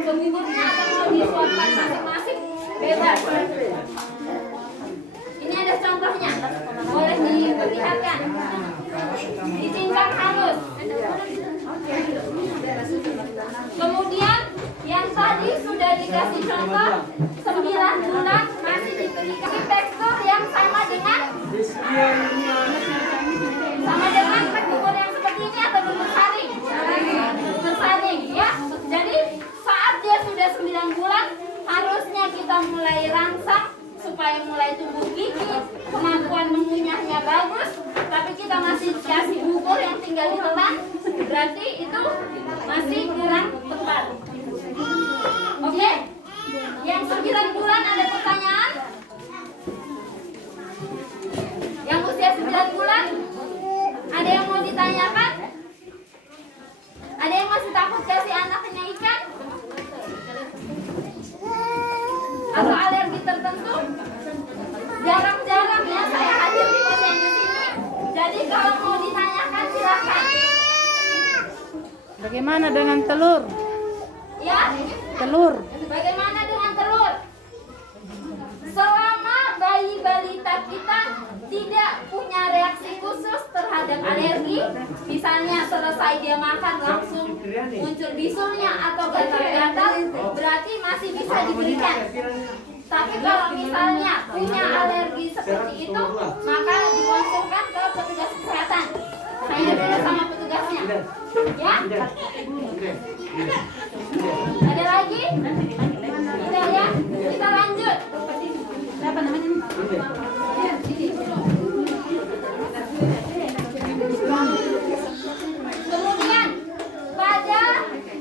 ke buburnya atau mau disuapkan masing-masing, bebas. Ini ada contohnya, boleh diperlihatkan. Dicincang halus. Kemudian yang tadi sudah dikasih contoh 9 bulan masih diberikan tekstur yang sama dengan bubur yang seperti ini atau bubur saring. Bubur saring ya. Jadi saat dia sudah 9 bulan harusnya kita mulai rangsang supaya mulai tumbuh gigi, kemampuan mengunyahnya bagus, tapi kita masih kasih bubur yang tinggal ditelan, berarti itu masih kurang tepat. Oke? Yang 9 bulan ada pertanyaan? Yang usia 9 bulan? Ada yang mau ditanyakan? Ada yang masih takut kasih anaknya ikan? Atau alergi tertentu? Jarang-jarang ya saya hadir di posyandu sini. Jadi kalau mau ditanyakan silakan. Bagaimana dengan telur? Ya? Telur. Bagaimana dengan telur? Selama bayi balita kita tidak punya reaksi khusus terhadap alergi, misalnya selesai dia makan langsung muncul bisulnya atau gatal-gatal, berarti masih bisa diberikan. Tapi kalau misalnya punya alergi seperti itu, maka dikonsulkan ke petugas kesehatan. Tanya dulu sama petugasnya. Ya? Ada lagi? Tidak ya? Kita lanjut. Apa namanya? Kemudian pada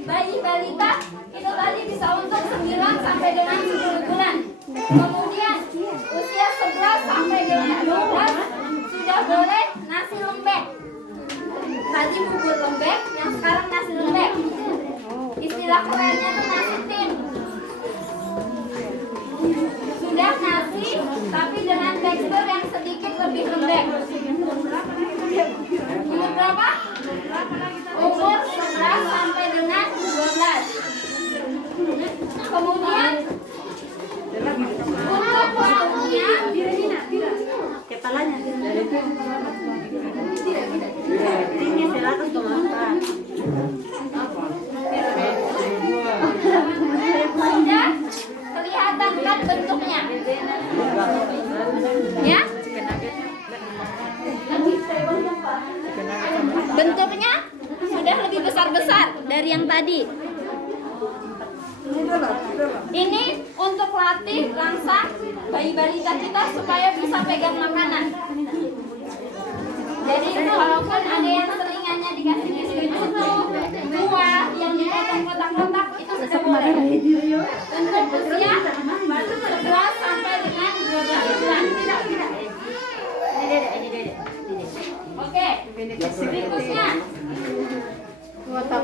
bayi balita itu tadi bisa untuk 9 sampai dengan 10 bulan. Kemudian usia 11 sampai dengan 12 sudah boleh nasi lembek. Tadi bubur lembek, yang sekarang nasi lembek. Istilah kerennya itu nasi tim. Sudah nasi tapi dengan tekstur yang sedikit lebih lembek. Umur berapa? Umur 11 sampai dengan 12. Kemudian untuk lauknya kepalanya tinggi 100,4. Sudah kelihatan kan bentuknya? Ya? Bentuknya sudah lebih besar-besar dari yang tadi. Ini untuk latih rangsang bayi balita kita supaya bisa pegang makanan. Jadi walaupun ada yang selingannya dikasih susu, buah yang dipotong kotak-kotak itu sudah boleh. Untuk usia 11 sampai dengan 12 bulan. Oke, berikutnya. Untuk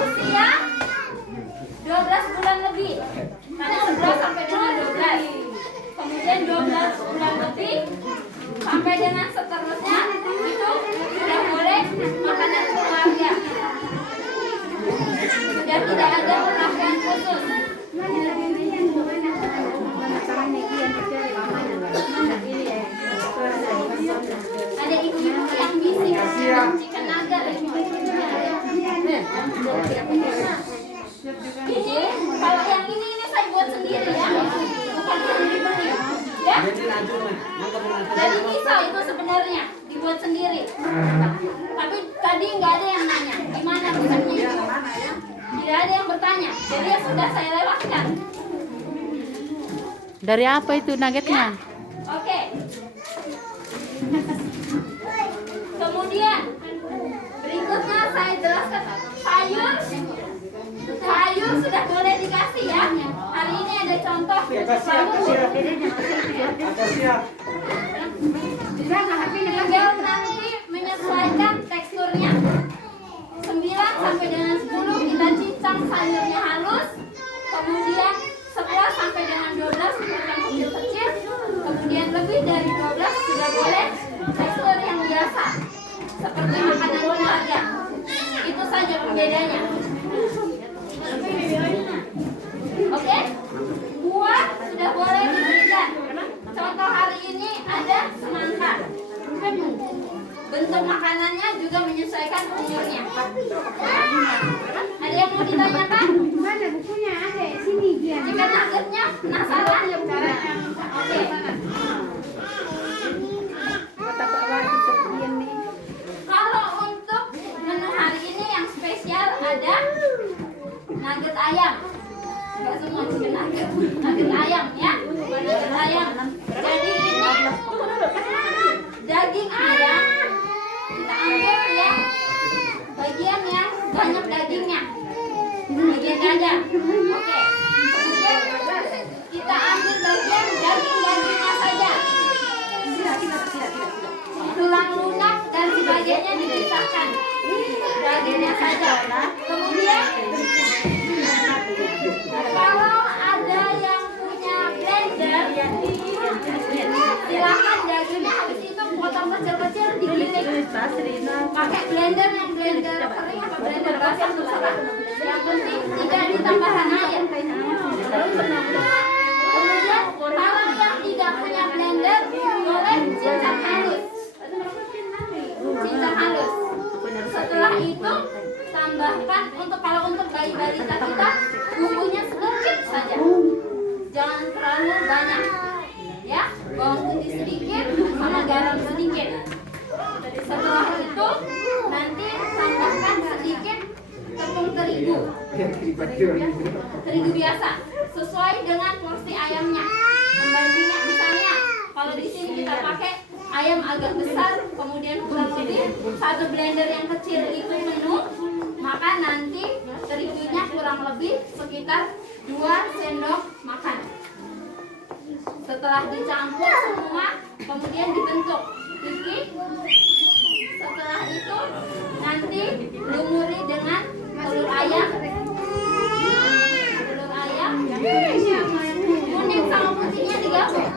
usia 12 bulan lebih, karena 11 sampai dengan 12. Kemudian 12 bulan lebih sampai dengan seterusnya itu sudah boleh makanan keluarga. Sudah tidak ada perhatian khusus. Ada ibu-ibu yang bising chicken nugget. Ini kalau yang ini saya buat sendiri ya, bukan yang dibeli ya. Jadi bisa itu sebenarnya dibuat sendiri. Tapi tadi nggak ada yang nanya gimana buatnya itu. Tidak ada yang bertanya. Jadi ya sudah saya lewatkan. Dari apa itu nuggetnya? Ya? Oke. Kemudian berikutnya saya jelaskan sayur. Sayur sudah boleh dikasih ya. Hari ini ada contoh. Tinggal nanti menyesuaikan teksturnya. 9 sampai dengan 10 kita cincang sayurnya halus. Kemudian 11 sampai dengan 12 potong kecil-kecil. Kemudian lebih dari 12 sudah boleh tekstur yang biasa. pembedanya. Oke? Buah sudah boleh diberikan. Contoh hari ini ada semangka. Bentuk makanannya juga menyesuaikan umurnya. Ada yang mau ditanyakan? Mana bukunya? Ada sini dia. Jika nuggetnya penasaran? Oke. Kata Pak Wahid sekian nih. Kalau untuk menu hari ini yang spesial ada nugget ayam. Enggak semua juga nugget. Nugget ayam ya. Nugget ayam. Jadi ini daging ayam kita ambil ya bagian yang banyak dagingnya. Bagian dada. Oke. Kita ambil bagian dagingnya saja. Tulang lunak dan sebagainya dipisahkan. Dagingnya saja. Kemudian kalau ada yang punya blender, silakan dagingnya habis itu potong kecil-kecil digiling. Pakai blender yang blender kering atau blender basah terserah. Yang penting tidak ditambahkan air. Kemudian kalau yang tidak punya blender boleh cincang halus. Cincang halus. Setelah itu tambahkan kalau untuk bayi balita kita bumbunya sedikit saja. Jangan terlalu banyak. Ya, bawang putih sedikit sama garam sedikit. Setelah itu nanti tambahkan sedikit tepung terigu. Terigu biasa sesuai dengan porsi ayamnya. Pembandingnya misalnya kalau di sini kita pakai ayam agak besar, kemudian kurang lebih satu blender yang kecil itu penuh, maka nanti terigunya kurang lebih sekitar 2 sendok makan. Setelah dicampur semua, kemudian dibentuk tipis. Setelah itu nanti lumuri dengan telur ayam. Telur ayam kuning sama putihnya digabung.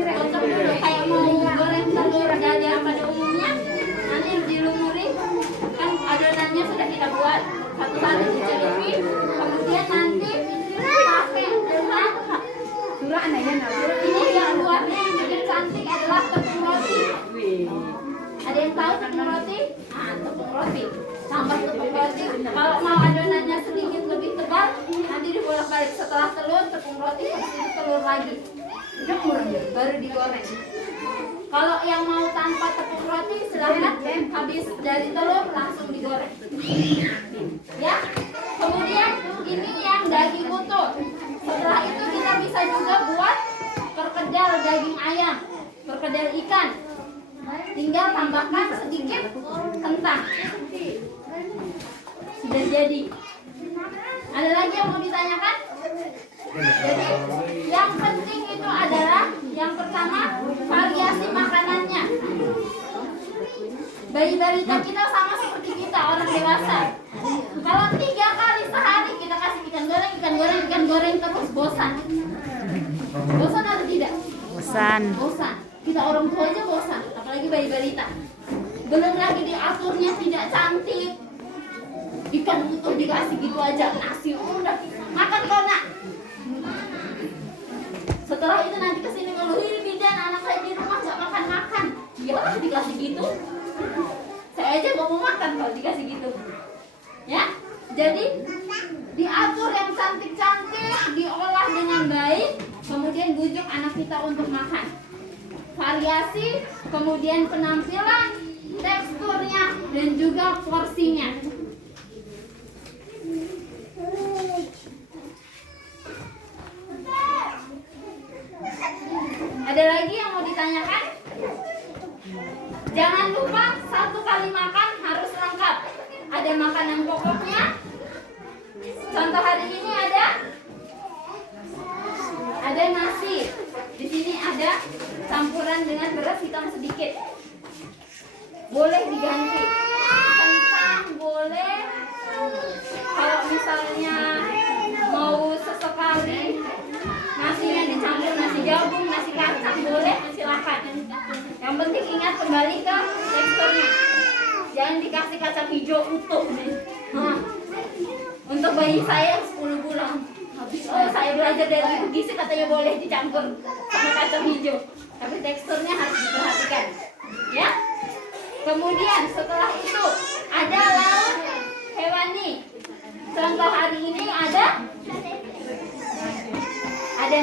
Cocok dulu kayak mau goreng telur dadar pada umumnya. Nanti dilumuri, kan adonannya sudah kita buat satu-satu dicelupi. Kemudian nanti pakai dengan ini yang buatnya yang bikin cantik adalah tepung roti. Ada yang tahu tepung roti? Nah, tepung roti. Tambah tepung roti. Kalau mau adonannya sedikit lebih tebal, nanti dibolak-balik setelah telur, tepung roti, habis itu telur lagi. Baru digoreng. Kalau yang mau tanpa tepung roti, silahkan habis dari telur langsung digoreng. Ya. Kemudian ini yang daging utuh. Setelah itu kita bisa juga buat perkedel daging ayam, perkedel ikan. Tinggal tambahkan sedikit kentang. Sudah jadi. Ada lagi yang mau ditanyakan? Jadi yang penting itu adalah yang pertama variasi makanannya. Bayi balita kita sama seperti kita orang dewasa. Kalau 3 kali sehari kita kasih ikan goreng terus bosan. Bosan atau tidak? Bosan. Bosan. Kita orang tua aja bosan, apalagi bayi balita. Belum lagi diaturnya tidak cantik. Ikan utuh dikasih gitu aja, nasi udah makan kok nak. Setelah itu nanti kesini ngeluh, ini bidan anak saya di rumah nggak makan. Iyalah dikasih gitu. Saya aja mau makan kalau dikasih gitu. Ya, jadi diatur yang cantik-cantik, diolah dengan baik, kemudian bujuk anak kita untuk makan. Variasi, kemudian penampilan, teksturnya, dan juga porsinya. Ada lagi yang mau ditanyakan? Jangan lupa 1 kali makan harus lengkap. Ada makanan pokoknya. Contoh hari ini ada nasi. Di sini ada campuran dengan beras hitam sedikit. Boleh diganti. Kentang boleh. Kalau misalnya mau sesekali nasinya dicampur nasi jagung, nasi kacang boleh, silakan. Yang penting ingat kembali ke teksturnya. jangan dikasih kacang hijau utuh nih. Hah. Untuk bayi saya 10 bulan. Oh, saya belajar dari ibu gizi katanya boleh dicampur sama kacang hijau. Tapi teksturnya harus diperhatikan. Ya. Kemudian setelah itu ada lauk hewani. Contoh hari ini ada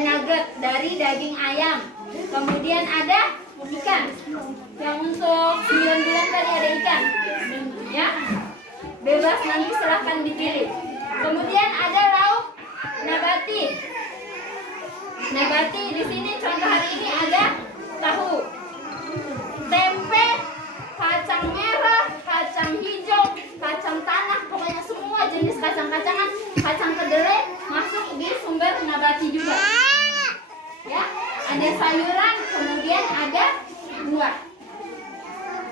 nugget dari daging ayam. Kemudian ada ikan. Yang untuk 9 bulan tadi ada ikan. Ya. Bebas nanti silahkan dipilih. Kemudian ada lauk nabati. Nabati di sini contoh hari ini ada tahu, tempe, kacang merah, kacang hijau, kacang tanah, pokoknya semua jenis kacang-kacangan, kacang kedelai masuk di sumber nabati juga. Ya, ada sayuran, kemudian ada buah.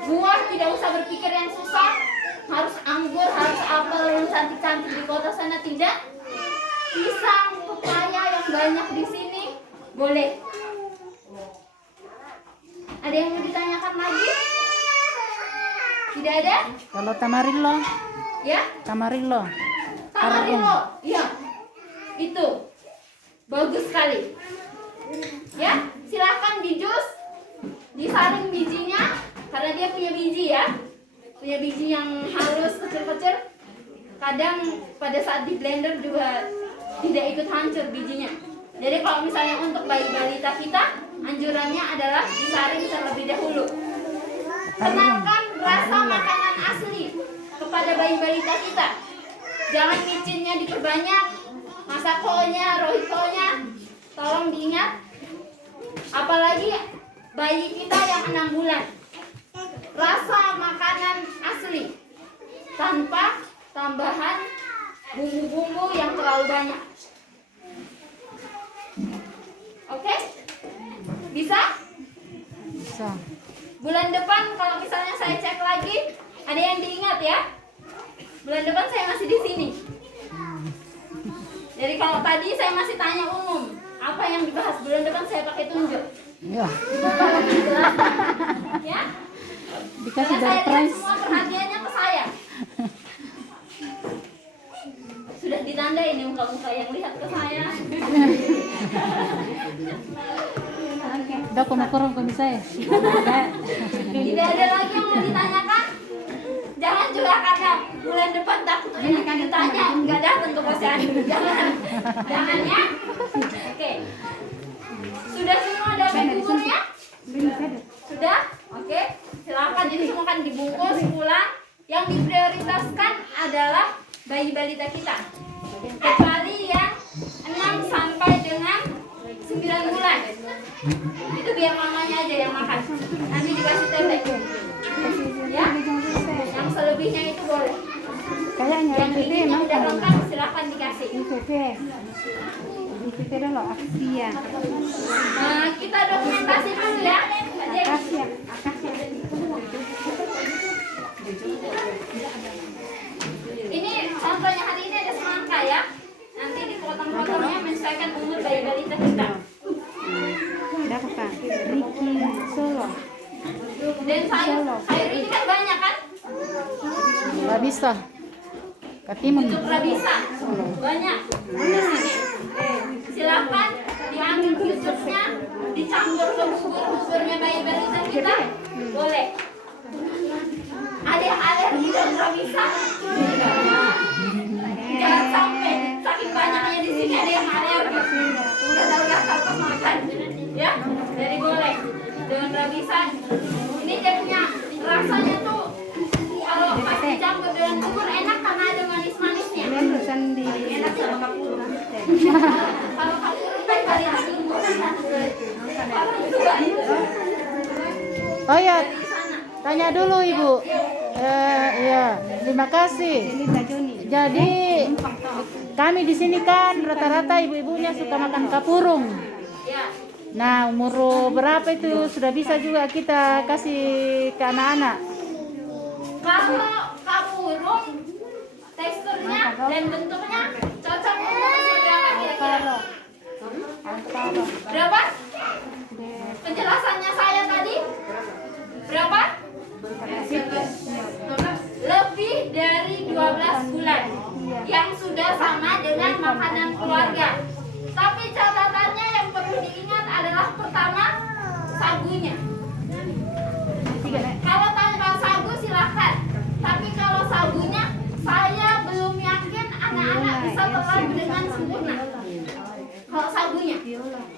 Buah tidak usah berpikir yang susah, harus anggur, harus apel yang cantik-cantik di kota sana, tidak. Pisang, pepaya yang banyak di sini boleh. Ada yang mau ditanyakan lagi? Tidak ada? Kalau tamarillo, Ya? tamarillo. Tamarillo, iya. Itu bagus sekali. Ya, silakan di jus, disaring bijinya karena dia punya biji ya. Punya biji yang halus kecil-kecil. Kadang pada saat di blender juga tidak ikut hancur bijinya. Jadi kalau misalnya untuk bayi balita kita, anjurannya adalah disaring terlebih dahulu. Kenalkan rasa makanan asli kepada bayi balita kita. Jangan micinnya diperbanyak, masakonya, rohitonya, tolong diingat. Apalagi bayi kita yang 6 bulan. Rasa makanan asli tanpa tambahan bumbu-bumbu yang terlalu banyak. Oke? Bisa? Bisa. Bulan depan kalau misalnya saya cek lagi, ada yang diingat ya? Bulan depan saya masih di sini. Jadi kalau tadi saya masih tanya umum, apa yang dibahas bulan depan saya pakai tunjuk. Ya, Kalau dijelaskan, ya? dikasih Karena dari saya lihat price. semua perhatiannya ke saya. Sudah ditandai nih muka-muka yang lihat ke saya. Udah aku mau kurang kami saya. Tidak ada lagi yang mau ditanyakan. Jangan juga karena bulan depan takut ditanya nggak datang ke posyandu. Jangan ya. Oke. Sudah semua dapat bukunya? Sudah? Oke. Silakan, ini semua kan dibungkus pulang. Yang diprioritaskan adalah bayi balita kita. Kecuali yang 6 sampai dengan 9 bulan. Itu biar mamanya aja yang makan. Nanti dikasih tete. Ya? Yang selebihnya itu boleh. Kayaknya Yang IPP ini emang udah lengkap silakan dikasih. IPP dulu aksi ya. Nah, kita dokumentasi dulu ya. Akasya, akasya. Ini contohnya hari ini ada semangka ya. Nanti dipotong-potongnya menyesuaikan umur bayi balita kita. Ada apa Kak? Ricky Solo. Dan sayur ini kan banyak kan? Nggak bisa. Katimun. Untuk rabisa banyak di sini. Silakan diambil jusnya, dicampur ke bubur-buburnya bayi balita kita, boleh. Ada yang alergi dan rabisa, jangan sampai saking banyaknya di sini ada yang alergi, gatal-gatal pas makan, ya. Jadi boleh dengan rabisa. Ini dia punya rasanya tuh kalau pas dicampur dengan bubur enak karena ada manis-manisnya. Dia terusan di Enak sama kapur. Kalau kapur kan kali bubur. Kalau itu Oh ya, dari sana. tanya dulu Ibu. Ya, terima kasih. Lita Joni. Jadi kami di sini kan rata-rata ibu-ibunya suka makan kapurung. Ya. Nah, umur berapa itu sudah bisa juga kita kasih ke anak-anak? Kalau kapurung teksturnya dan bentuknya cocok untuk usia berapa kira-kira? Berapa? Penjelasannya saya tadi berapa? 12 juga sama dengan makanan keluarga. Tapi catatannya yang perlu diingat adalah pertama, sagunya. Kalau tanpa sagu silahkan. Tapi kalau sagunya, saya belum yakin anak-anak bisa telan dengan sempurna. Kalau sagunya,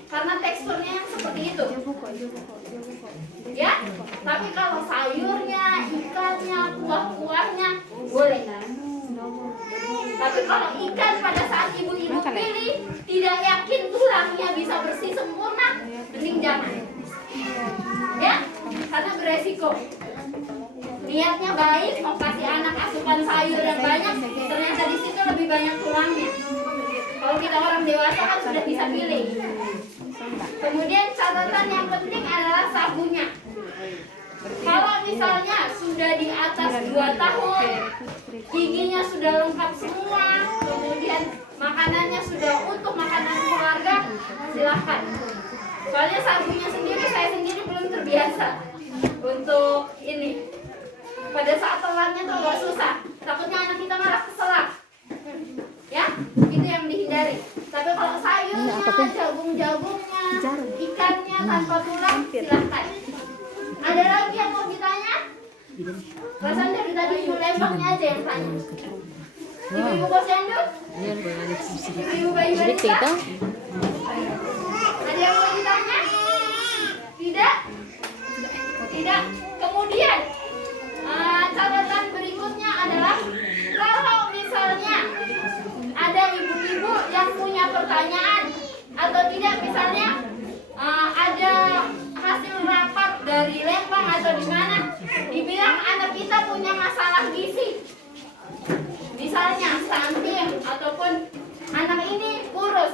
karena teksturnya yang seperti itu. Ya, tapi kalau sayurnya, ikannya, kuah-kuahnya boleh. Tapi kalau ikan pada saat ibu-ibu pilih tidak yakin tulangnya bisa bersih sempurna, mending jangan. Ya, karena beresiko. Niatnya baik, mau kasih anak asupan sayur yang banyak, ternyata di situ lebih banyak tulangnya. Kalau kita orang dewasa kan sudah bisa pilih. Kemudian catatan yang penting adalah sagunya. Kalau misalnya sudah di atas 2 tahun, giginya sudah lengkap semua, kemudian makanannya sudah utuh, makanan keluarga, silahkan. Soalnya sagunya sendiri, saya sendiri belum terbiasa untuk ini. Pada saat telannya tuh agak susah, takutnya anak kita malah keselak. Ya, itu yang dihindari. Tapi kalau sayurnya, jagung-jagungnya, ikannya tanpa tulang, silahkan. Ada lagi yang mau ditanya? Rasanya dari tadi ibu lembaknya aja yang tanya. Ibu-ibu posyandu? Ibu bayi balita? Ada yang mau ditanya? Tidak? Tidak. Kemudian catatan berikutnya adalah kalau misalnya ada ibu-ibu yang punya pertanyaan atau tidak, misalnya ada hasil rapat dari Lembang atau di mana dibilang anak kita punya masalah gizi, misalnya stunting ataupun anak ini kurus,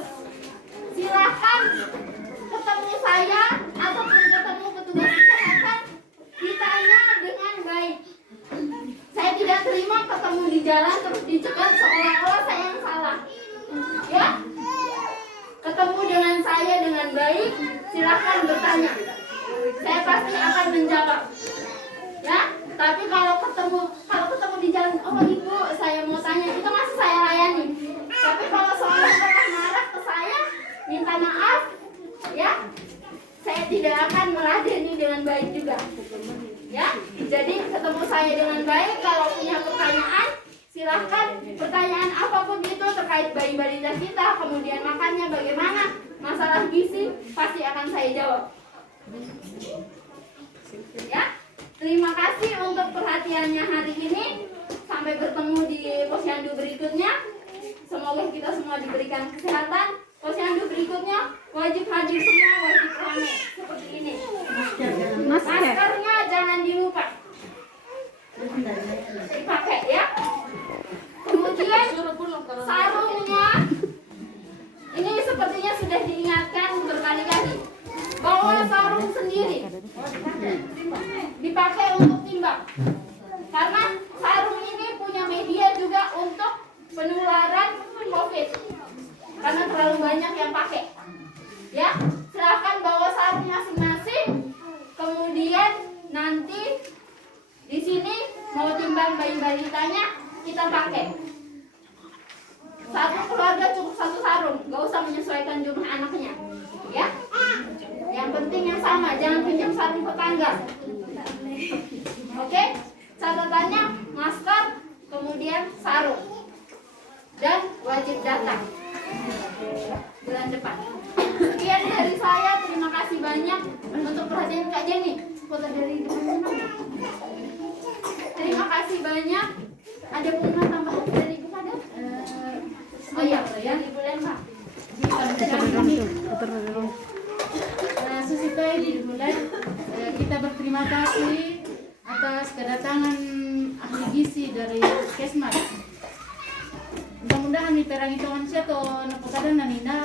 silahkan ketemu saya ataupun ketemu petugas kesehatan, ditanya dengan baik. Saya tidak terima ketemu di jalan terus dicegat seolah-olah saya yang salah. Ya, ketemu dengan saya dengan baik, silahkan bertanya. Saya pasti akan menjawab. Ya, tapi kalau ketemu di jalan, oh ibu, saya mau tanya, itu masih saya layani. Tapi kalau seolah-olah marah ke saya, minta maaf, ya, saya tidak akan meladeni dengan baik juga. Ya, jadi ketemu saya dengan baik. Kalau punya pertanyaan, silahkan. Pertanyaan apapun itu terkait bayi balita kita, kemudian makannya bagaimana, masalah gizi, pasti akan saya jawab. Ya, terima kasih untuk perhatiannya hari ini. Sampai bertemu di posyandu berikutnya. Semoga kita semua diberikan kesehatan. Posyandu berikutnya wajib hadir semua, wajib ramai seperti ini. Maskernya jangan dilupa dipakai ya. Kemudian sarungnya ini sepertinya sudah diingatkan berkali-kali bahwa sarung sendiri dipakai untuk timbang, karena sarung ini punya media juga untuk penularan COVID, karena terlalu banyak yang pakai. Ya, silahkan bawa sarung masing-masing. Kemudian nanti di sini mau timbang bayi balitanya kita pakai. Satu keluarga cukup satu sarung, gak usah menyesuaikan jumlah anaknya. Ya, yang penting yang sama, jangan pinjam sarung tetangga. Oke, catatannya masker, kemudian sarung, dan wajib datang bulan depan. Sekian dari saya, terima kasih banyak untuk perhatian Kak Jenny. Foto dari mana? Terima kasih banyak. Ada pengumuman tambahan dari Ibu Kada? Oh iya, yang Ibu Lembang. Sesuai dimulai, kita berterima kasih atas kedatangan ahli gizi dari Kesmas. Mudah-mudahan diterangi Tuhan siya to napakadan na nina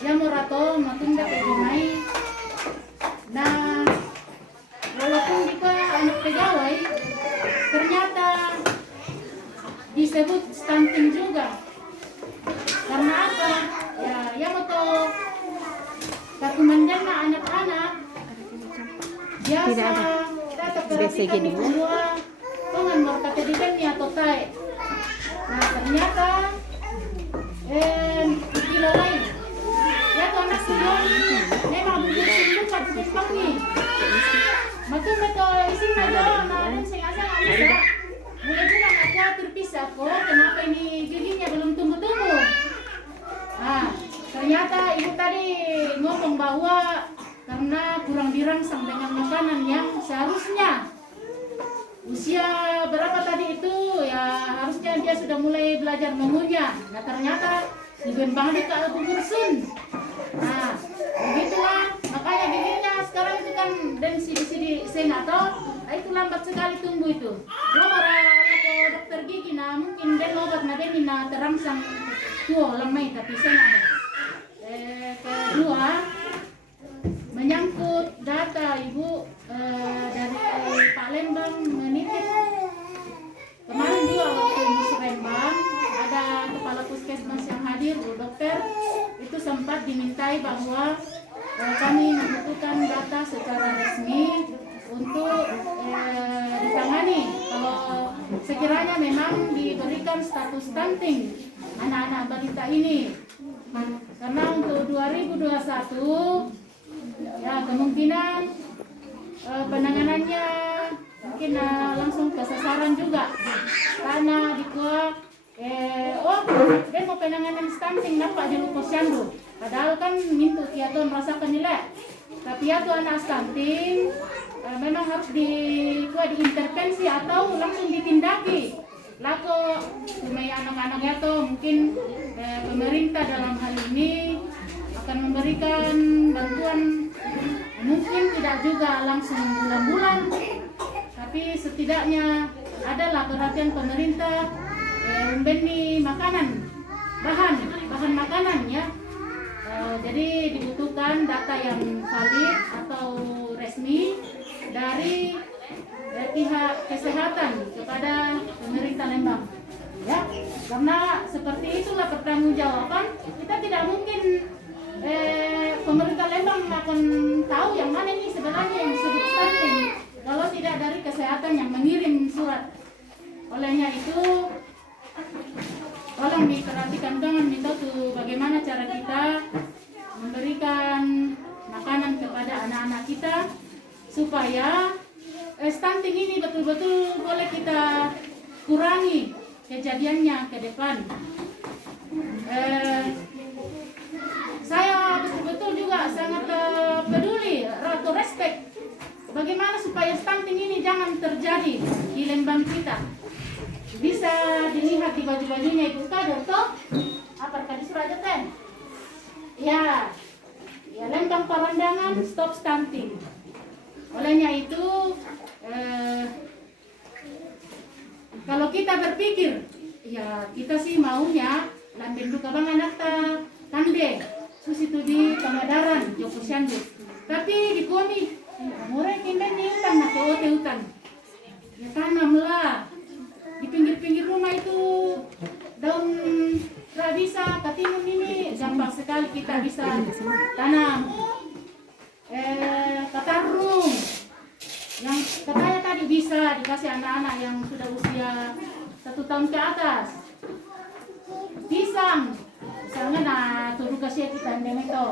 ya morato matunda pegumay na walaupun di pa anak pegawai ternyata disebut stunting juga. Karena apa? Ya mo to katumandan na anak-anak biasa tatap kami semua tungan mo katedikan niya to tay. Nah ternyata kilo lain. Ya tuh anak sebelum memang bubur sunduk kat bubur pangi. Maka mereka isin aja, nah dan saya asal nggak bisa. Mulai juga nggak khawatir pisah kok. Kenapa ini giginya belum tumbuh-tumbuh? Nah ternyata ibu tadi ngomong bahwa karena kurang dirangsang dengan makanan yang seharusnya. Usia berapa tadi itu ya harusnya dia sudah mulai belajar mengunyah. Nah ternyata dibembang di ke bubur sun. Nah begitulah makanya giginya sekarang itu kan dan sidi saya nggak tahu. Nah, itu lambat sekali tumbuh itu. Lo marah ke dokter gigi nah mungkin dan obat nanti mina terangsang tua lemai tapi saya nggak ada. Kedua menyangkut data ibu dari Palembang menitip kemarin juga waktu di Serembang ada kepala puskesmas yang hadir Bu Dokter itu sempat dimintai bahwa kami membutuhkan data secara resmi untuk ditangani kalau sekiranya memang diberikan status stunting anak-anak balita ini karena untuk 2021 ya kemungkinan penanganannya mungkin langsung ke sasaran juga karena dikuak dia mau penanganan stunting nampak di posyandu padahal kan mintu kiaton merasakan nilai tapi ya tuh anak stunting memang harus diintervensi atau langsung ditindaki lako supaya anak-anak ya tuh mungkin pemerintah dalam hal ini akan memberikan bantuan mungkin tidak juga langsung bulan-bulan tapi setidaknya adalah perhatian pemerintah memberi makanan bahan makanan ya jadi dibutuhkan data yang valid atau resmi dari pihak kesehatan kepada pemerintah Lembang ya karena seperti itulah pertanggungjawaban kita tidak mungkin pemerintah Lembang akan tahu yang mana ini sebenarnya yang disebut stunting kalau tidak dari kesehatan yang mengirim surat olehnya itu tolong diperhatikan dengan metode bagaimana cara kita memberikan makanan kepada anak-anak kita supaya stunting ini betul-betul boleh kita kurangi kejadiannya ke depan. Saya betul-betul juga sangat peduli atau respect bagaimana supaya stunting ini jangan terjadi di Lembang kita. Bisa dilihat di baju-bajunya Ibu Kader toh apa tadi surat ten? Ya Lembang Parandangan stop stunting. Olehnya itu kalau kita berpikir ya kita sih maunya lamben duka bang anak ta tande susi tu di Kamadaran Joko Syandu tapi di kami murah kinda ni hutan nak ke hutan ya tanamlah di pinggir-pinggir rumah itu daun rabisa katimun ini gampang sekali kita bisa tanam katarung yang katanya tadi bisa dikasih anak-anak yang sudah usia 1 tahun ke atas pisang misalnya turun kasih kita dengan itu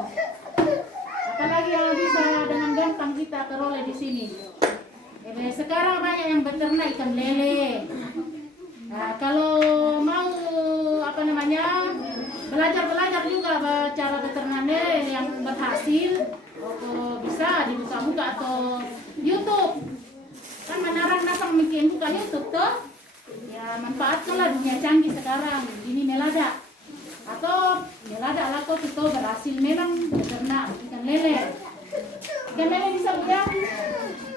apalagi yang bisa dengan gampang kita peroleh di sini sekarang banyak yang beternak ikan lele nah, kalau mau belajar juga cara beternak lele yang berhasil bisa dibuka-buka atau YouTube kan menarang nasang mungkin buka YouTube tuh ya manfaatkanlah dunia canggih sekarang ini melada atau melada lako itu berhasil memang beternak ikan lele bisa buka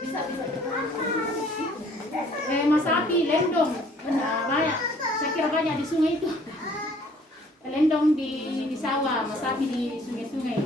bisa masapi lendong banyak saya kira banyak di sungai itu lendong di sawah masapi di sungai-sungai